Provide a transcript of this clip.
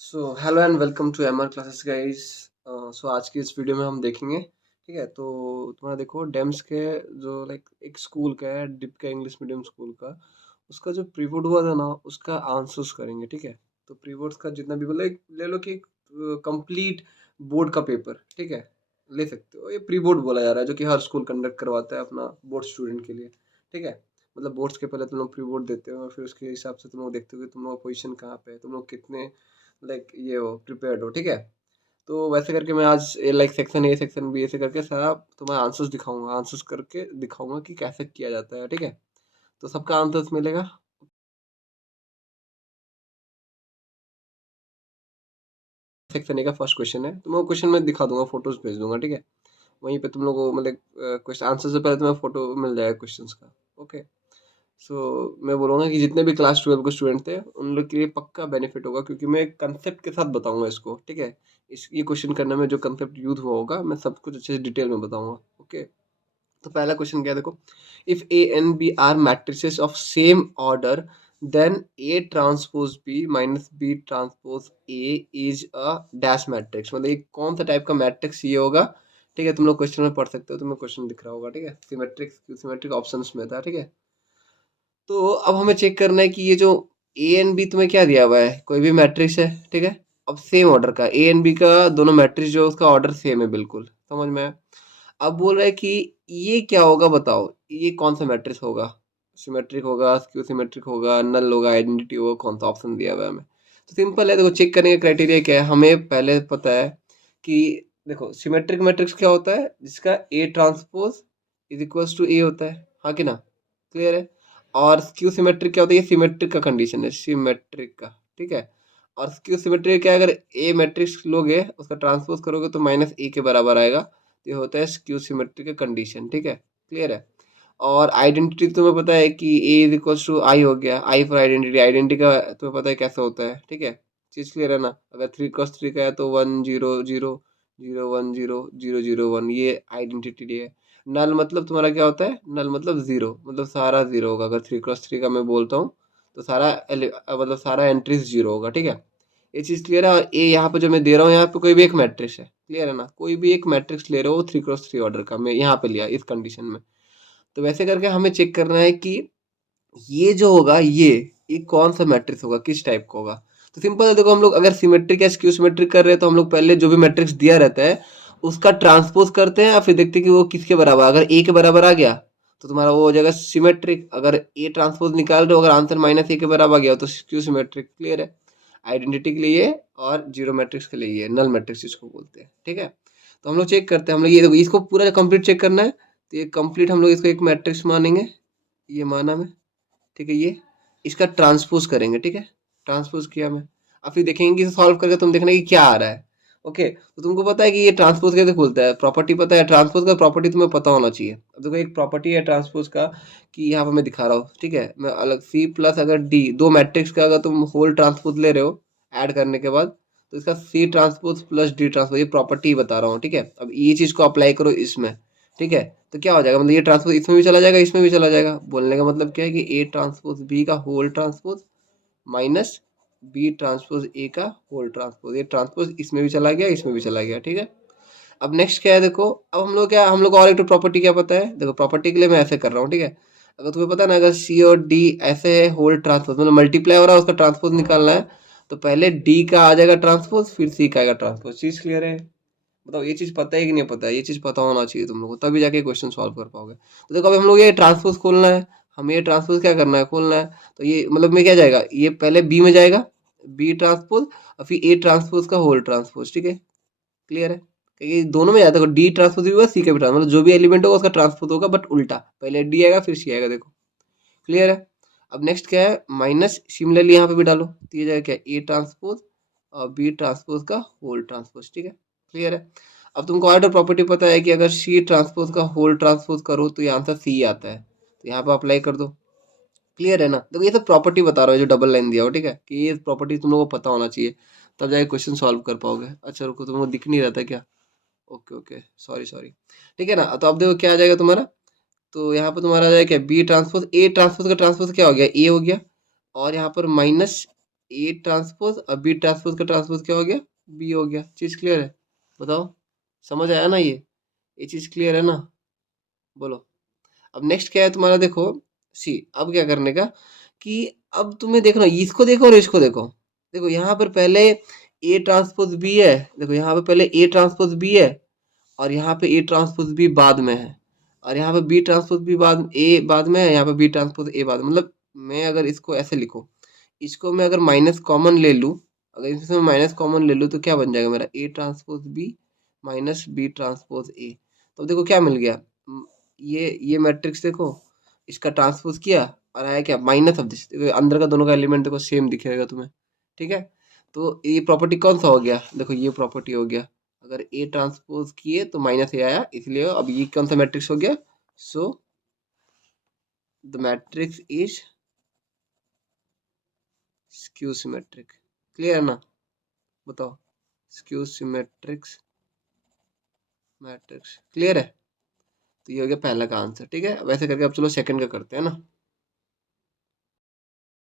So hello and welcome to MR classes guys. So आज की इस वीडियो में हम देखेंगे, ठीक है। तो तुम्हारा देखो डेम्स के जो लाइक एक स्कूल का है, डिप का इंग्लिश मीडियम स्कूल का, उसका जो प्रीबोर्ड हुआ था ना, उसका आंसर्स करेंगे, ठीक है। तो प्रीबोर्ड्स का जितना भी बोला ले लो कि कंप्लीट बोर्ड का पेपर, ठीक है, ले सकते हो। ये प्रीबोर्ड बोला जा रहा है जो कि हर स्कूल कंडक्ट करवाता है अपना बोर्ड स्टूडेंट के लिए, ठीक है। मतलब बोर्ड्स के पहले तुम लोग प्री बोर्ड देते हो और फिर उसके हिसाब से तुम लोग देखते हो कि तुम लोग का पोजीशन कहाँ पे है, तुम लोग कितने लाइक ये हो प्रिपेयर्ड हो, ठीक है। तो वैसे करके मैं आज like section A section B ऐसे करके सारा तुम्हारा आंसर्स दिखाऊंगा, आंसर्स करके दिखाऊंगा कि कैसे किया जाता है, ठीक है। तो सबका आंसर्स मिलेगा। सेक्शन ए का फर्स्ट क्वेश्चन है, तो मैं क्वेश्चन में दिखा दूंगा, फोटोज भेज दूंगा, ठीक है। वहीं पे तुम लोग को मतलब क्वेश्चन आंसर से पहले तुम्हें फोटो मिल जाएगा क्वेश्चंस का। ओके। सो मैं बोलूँगा कि जितने भी क्लास 12 के स्टूडेंट थे उन लोग के लिए पक्का बेनिफिट होगा, क्योंकि मैं एक कंसेप्ट के साथ बताऊंगा इसको, ठीक है। इस ये क्वेश्चन करने में जो कंसेप्ट यूज हुआ होगा मैं सब कुछ अच्छे से डिटेल में बताऊंगा। ओके। तो पहला क्वेश्चन क्या है, देखो। If A and B are matrices of same order, then A transpose B minus B transpose A is a dash matrix. मतलब ये कौन सा टाइप का मैट्रिक्स ये होगा, ठीक है। तुम लोग क्वेश्चन में पढ़ सकते हो, तुम्हें क्वेश्चन दिख रहा होगा, ठीक है। सिमेट्रिक ऑप्शंस में था, ठीक है। तो अब हमें चेक करना है कि ये जो ए एंड बी तुम्हें क्या दिया हुआ है, कोई भी मैट्रिक्स है, ठीक है। अब सेम ऑर्डर का ए एंड बी का दोनों मैट्रिक्स जो है उसका ऑर्डर सेम है, बिल्कुल समझ में आया। अब बोल रहा है कि ये क्या होगा, बताओ ये कौन सा मैट्रिक्स होगा। सिमेट्रिक होगा, स्क्यू सिमेट्रिक होगा, नल होगा, आइडेंटिटी होगा, कौन सा ऑप्शन दिया हुआ है हमें। तो सिंपल है, देखो चेक करने का क्राइटेरिया क्या है, हमें पहले पता है कि देखो सिमेट्रिक मैट्रिक्स क्या होता है, जिसका A transpose is equals to A होता है, हाँ कि ना। क्लियर है। और स्क्यू सिमेट्रिक क्या होता है, ये सिमेट्रिक का कंडीशन है, सिमेट्रिक का, ठीक है। और स्क्यू सिमेट्रिक क्या है, अगर ए मैट्रिक्स लोगे उसका ट्रांसपोज करोगे तो माइनस ए के बराबर आएगा। ये होता है स्क्यू सिमेट्री का कंडीशन, ठीक है। क्लियर है। और आइडेंटिटी तुम्हें पता है कि ए इज इक्वल्स टू आई हो गया, आई फॉर आइडेंटिटी। आइडेंटिटी का तुम्हें पता है कैसे होता है, ठीक है। चीज क्लियर है ना। अगर 3 क्रॉस 3 का है तो 1 0 0 0 1 0 0 0 1, ये आइडेंटिटी है। नल मतलब तुम्हारा क्या होता है, नल मतलब जीरो, मतलब सारा जीरो होगा। अगर 3 क्रॉस 3 का मैं बोलता हूँ तो सारा मतलब सारा एंट्रीज जीरो होगा, ठीक है। ये चीज़ क्लियर है। और ए यहाँ पे जो मैं दे रहा हूँ, यहाँ पे कोई भी एक मैट्रिक्स है, क्लियर है ना। कोई भी एक मैट्रिक्स ले रहे हो 3 क्रॉस 3 ऑर्डर का, मैं यहाँ पे लिया इस कंडीशन में। तो वैसे करके हमें चेक करना है कि ये जो होगा ये कौन सा मैट्रिक्स होगा, किस टाइप का होगा। तो सिंपल है, देखो हम लोग अगर सिमेट्रिक या स्क्यू सिमेट्रिक कर रहे हैं तो हम लोग पहले जो भी मैट्रिक्स दिया रहता है उसका ट्रांसपोज करते हैं, या फिर देखते हैं कि वो किसके बराबर। अगर ए के बराबर आ गया तो तुम्हारा वो हो जाएगा सिमेट्रिक। अगर ए ट्रांसपोज निकाल रहे हो, अगर आंसर माइनस ए के बराबर आ गया तो स्क्यू सिमेट्रिक। क्लियर है। आइडेंटिटी के लिए ये, और जीरो मैट्रिक्स के लिए ये, नल मैट्रिक्स इसको बोलते हैं, ठीक है। तो हम लोग चेक करते हैं, हम लोग ये देखो इसको पूरा कंप्लीट चेक करना है। तो ये कंप्लीट हम लोग इसको एक मैट्रिक्स मानेंगे, ये माना मैं, ठीक है। ये इसका ट्रांसपोज करेंगे, ठीक है। ट्रांसपोज किया मैं। अब फिर देखेंगे कि सॉल्व करके तुम देखना कि क्या आ रहा है। ओके, तो तुमको पता है कि ये ट्रांसपोज कैसे खुलता है, प्रॉपर्टी पता है ट्रांसपोज का, प्रॉपर्टी तुम्हें पता होना चाहिए। अब देखो एक प्रॉपर्टी है ट्रांसपोज का, कि यहाँ पर मैं दिखा रहा हूँ, ठीक है। मैं अलग सी प्लस अगर डी, दो मैट्रिक्स का अगर तुम होल ट्रांसपोज ले रहे हो ऐड करने के बाद, तो इसका C transpose plus D transpose, ये प्रॉपर्टी बता रहा हूँ, ठीक है। अब ये चीज़ को अप्लाई करो इसमें, ठीक है। तो क्या हो जाएगा, मतलब ये ट्रांसपोज इसमें भी चला जाएगा, इसमें भी चला जाएगा। बोलने का मतलब क्या है कि ए ट्रांसपोज बी का whole transpose minus B transpose A का होल ट्रांसपोज, ये ट्रांसपोज इसमें भी चला गया, इसमें भी चला गया, ठीक है। अब नेक्स्ट क्या है, देखो अब हम लोग क्या, हम लोग को और एक तो प्रॉपर्टी क्या पता है, देखो प्रॉपर्टी के लिए मैं ऐसे कर रहा हूँ, ठीक है। अगर तुम्हें पता है ना, अगर सी और डी ऐसे है होल ट्रांसपोज, मतलब मल्टीप्लाई हो रहा है, उसका ट्रांसपोज निकालना है, तो पहले डी का आ जाएगा ट्रांसपोज, फिर सी का आएगा ट्रांसपोज। चीज क्लियर है। बताओ ये चीज़ पता है कि नहीं पता है, ये चीज़ पता होना चाहिए तुम लोगों को, तभी जाके क्वेश्चन सॉल्व कर पाओगे। तो देखो अभी हम लोग ये ट्रांसपोज खोलना है, हमें ये ट्रांसपोज क्या करना है, खोलना है। तो ये मतलब में क्या जाएगा, ये पहले बी में जाएगा, बी ट्रांसपोज, और फिर ए ट्रांसपोज का होल ट्रांसपोज, ठीक है। क्लियर है। क्योंकि दोनों में जाता है, डी ट्रांसपोज भी होगा, सी का भी ट्रांसपोज, मतलब जो भी एलिमेंट होगा उसका ट्रांसपोज होगा, बट उल्टा, पहले डी आएगा फिर सी आएगा, देखो। क्लियर है। अब नेक्स्ट क्या है, माइनस सिमिलरली यहाँ पे भी डालो, तो ये जाएगा क्या, ए ट्रांसपोज और बी ट्रांसपोज का होल ट्रांसपोज, ठीक है। क्लियर है। अब तुमको और प्रॉपर्टी पता है कि अगर सी ट्रांसपोज का होल ट्रांसपोज करो तो ये आंसर सी आता है, तो यहाँ पे अप्लाई कर दो। क्लियर है ना। देखो ये तो प्रॉपर्टी बता रहा हूँ जो डबल लाइन दिया हो, ठीक है, कि ये प्रॉपर्टी तुम लोगों को पता होना चाहिए, तब जाके क्वेश्चन सॉल्व कर पाओगे। अच्छा रुको, तुमको दिख नहीं रहा था क्या, ओके ओके, सॉरी सॉरी। ठीक है ना। तो अब देखो क्या आ जाएगा तुम्हारा, तो यहाँ पर तुम्हारा आ जाएगा क्या, बी ट्रांसपोज, ए ट्रांसपोज का ट्रांसपोज क्या हो गया, ए हो गया। और यहाँ पर माइनस ए ट्रांसपोज, अब बी ट्रांसपोज का ट्रांसपोज क्या हो गया, बी हो गया। चीज क्लियर है? बताओ, समझ आया ना? ये चीज क्लियर है ना? बोलो। अब नेक्स्ट क्या है तुम्हारा, देखो सी, अब क्या करने का कि अब तुम्हें देखना, इसको देखो और इसको देखो। देखो यहाँ पर पहले ए ट्रांसपोज बी है, देखो यहाँ पे पहले ए ट्रांसपोज बी है, और यहाँ पे ए ट्रांसपोज बी बाद में है, और यहाँ पे बी ट्रांसपोज बी बाद ए बाद में है, यहाँ पे बी ट्रांसपोज ए बाद में। मतलब मैं अगर इसको ऐसे लिखूं, इसको मैं अगर माइनस कॉमन ले लूं, अगर इसमें माइनस कॉमन ले लूं तो क्या बन जाएगा मेरा, A transpose B minus B transpose A. तो देखो क्या मिल गया, ये मैट्रिक्स देखो, इसका ट्रांसपोज किया और आया क्या, माइनस ऑफ दिस। देखो अंदर का दोनों का एलिमेंट देखो सेम दिखेगा तुम्हें, ठीक है? तो ये प्रॉपर्टी कौन सा हो गया, देखो ये प्रॉपर्टी हो गया, अगर ए ट्रांसपोज किए तो माइनस ए आया, इसलिए अब ये कौन सा मैट्रिक्स हो गया, so the matrix is skew symmetric. Clear है ना? बताओ, स्क्यू सिमेट्रिक्स मैट्रिक्स, क्लियर है? तो ये हो गया पहला का आंसर, ठीक है? वैसे करके अब चलो सेकंड का करते हैं ना।